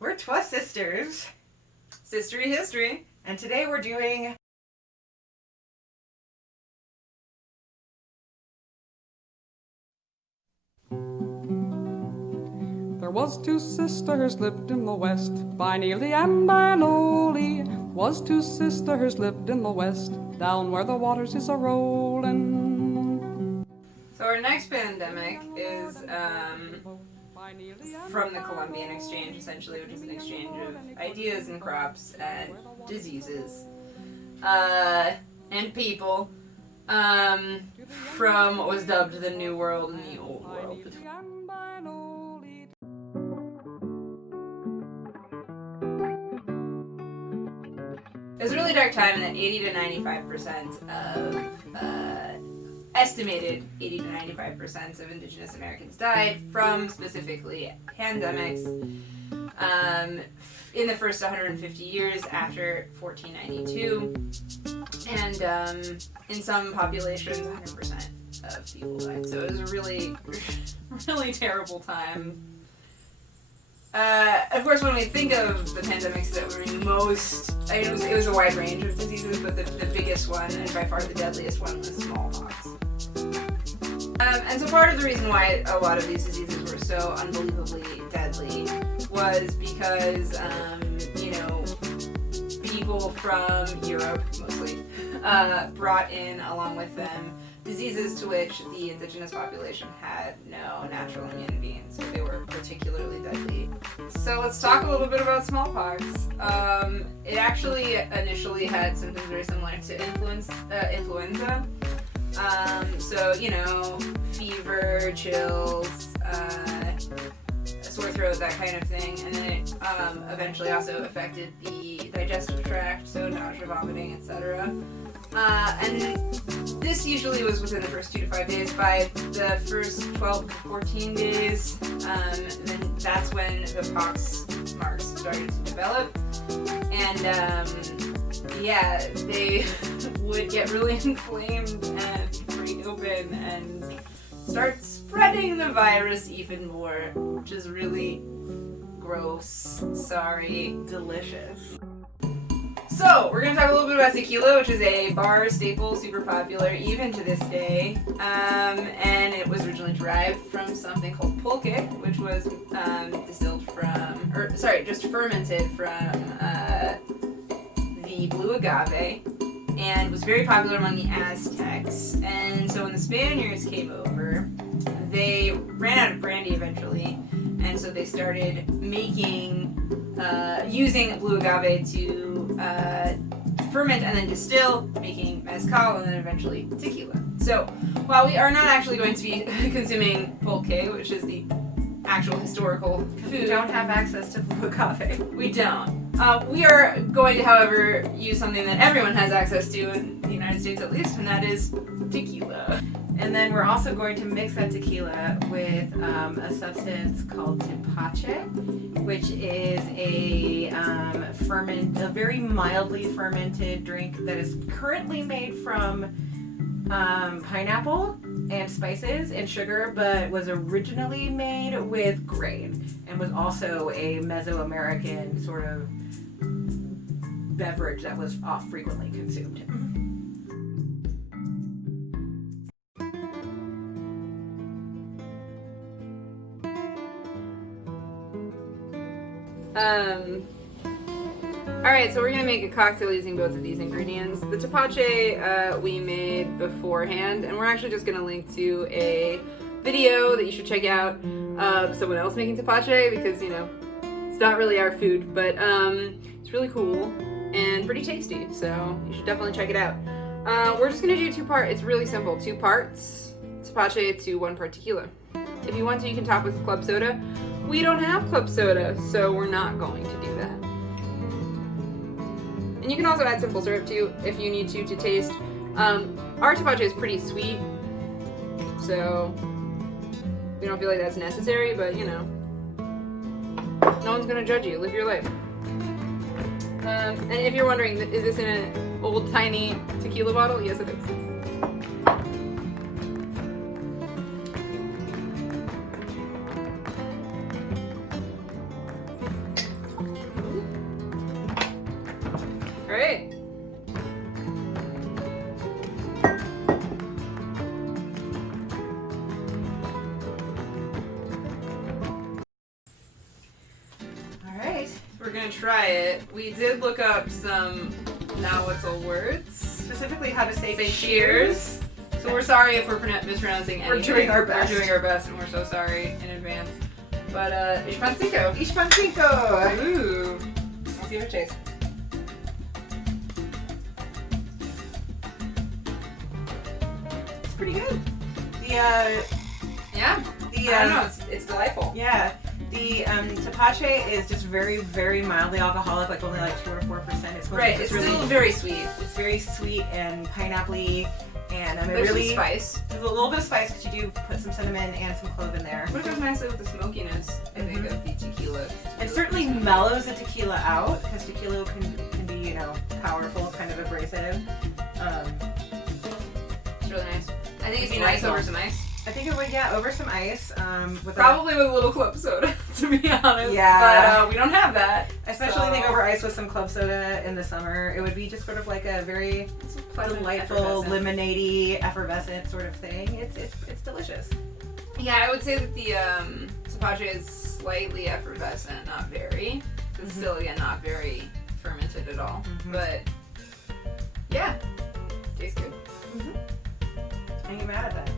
We're Twa Sisters, Sistery History, and today we're doing There was two sisters lived in the west, by Neely and by Nolly. Was two sisters lived in the west, down where the waters is a-rollin'. So our next pandemic is from the Columbian Exchange, essentially, which is an exchange of ideas and crops and diseases and people from what was dubbed the New World and the Old World. It was a really dark time in that 80 to 95% of estimated 80 to 95% of Indigenous Americans died from specifically pandemics in the first 150 years after 1492, and in some populations 100% of people died. So it was a really, really terrible time. Of course, when we think of the pandemics that were most, it was a wide range of diseases, but the biggest one, and by far the deadliest one, was smallpox. And so part of the reason why a lot of these diseases were so unbelievably deadly was because, people from Europe, mostly, brought in, along with them, diseases to which the indigenous population had no natural immunity, and so they were particularly deadly. So let's talk a little bit about smallpox. It actually initially had symptoms very similar to influenza. Fever, chills, sore throat, that kind of thing, and then it eventually also affected the digestive tract, so nausea, vomiting, etc. And this usually was within the first 2 to 5 days. By the first 12 to 14 days, then that's when the pox marks started to develop. And they would get really inflamed and break open and start spreading the virus even more, which is really gross, sorry, delicious. So, we're going to talk a little bit about tequila, which is a bar staple, super popular even to this day. And it was originally derived from something called pulque, which was fermented from the blue agave, and was very popular among the Aztecs. And so when the Spaniards came over, they ran out of brandy eventually, and so they started using blue agave to ferment and then distill, making mezcal and then eventually tequila. So while we are not actually going to be consuming pulque, which is the actual historical food, we don't have access to blue agave. We don't. We are going to, however, use something that everyone has access to in the United States at least, and that is tequila. And then we're also going to mix that tequila with a substance called Tepache, which is a very mildly fermented drink that is currently made from pineapple and spices and sugar, but was originally made with grain and was also a Mesoamerican sort of beverage that was frequently consumed. Alright, so we're going to make a cocktail using both of these ingredients. The Tepache we made beforehand, and we're actually just going to link to a video that you should check out of someone else making Tepache, because, it's not really our food, but it's really cool and pretty tasty, so you should definitely check it out. We're just going to do 2 parts. It's really simple. 2 parts Tepache to 1 part tequila. If you want to, you can top with club soda. We don't have club soda, so we're not going to do that. And you can also add simple syrup too, if you need to taste. Our Tepache is pretty sweet, so we don't feel like that's necessary, but no one's gonna judge you. Live your life. And if you're wondering, is this in an old tiny tequila bottle? Yes, it is. Great. All right. We're gonna try it. We did look up some Nahuatl words. Specifically, how to say cheers. So we're sorry if we're mispronouncing anything. We're doing our best. We're doing our best, and we're so sorry in advance. But Ishpancinco. Ishpancinco. Ooh. Let's give it a taste. It's pretty good. Yeah. I don't know. It's delightful. Yeah. The Tepache is just very, very mildly alcoholic, like only like 2 or 4%. It's Right. It's still very sweet. It's very sweet and pineapple-y, and it There's really some spice. There's a little bit of spice because you do put some cinnamon and some clove in there. But it goes nicely with the smokiness, I think, of the tequila. It certainly mellows the tequila out because tequila can be, you know, powerful, kind of abrasive. It's really nice. I think it'd be nice over some ice. I think it would, yeah, over some ice. Probably with a little club soda, to be honest. Yeah. But we don't have that. Especially I think over ice with some club soda in the summer. It would be just sort of like a very delightful, lemonade-y, effervescent sort of thing. It's delicious. Yeah, I would say that the Tepache is slightly effervescent, not very. It's still, again, not very fermented at all. But, yeah, tastes good. Can't get mad at that.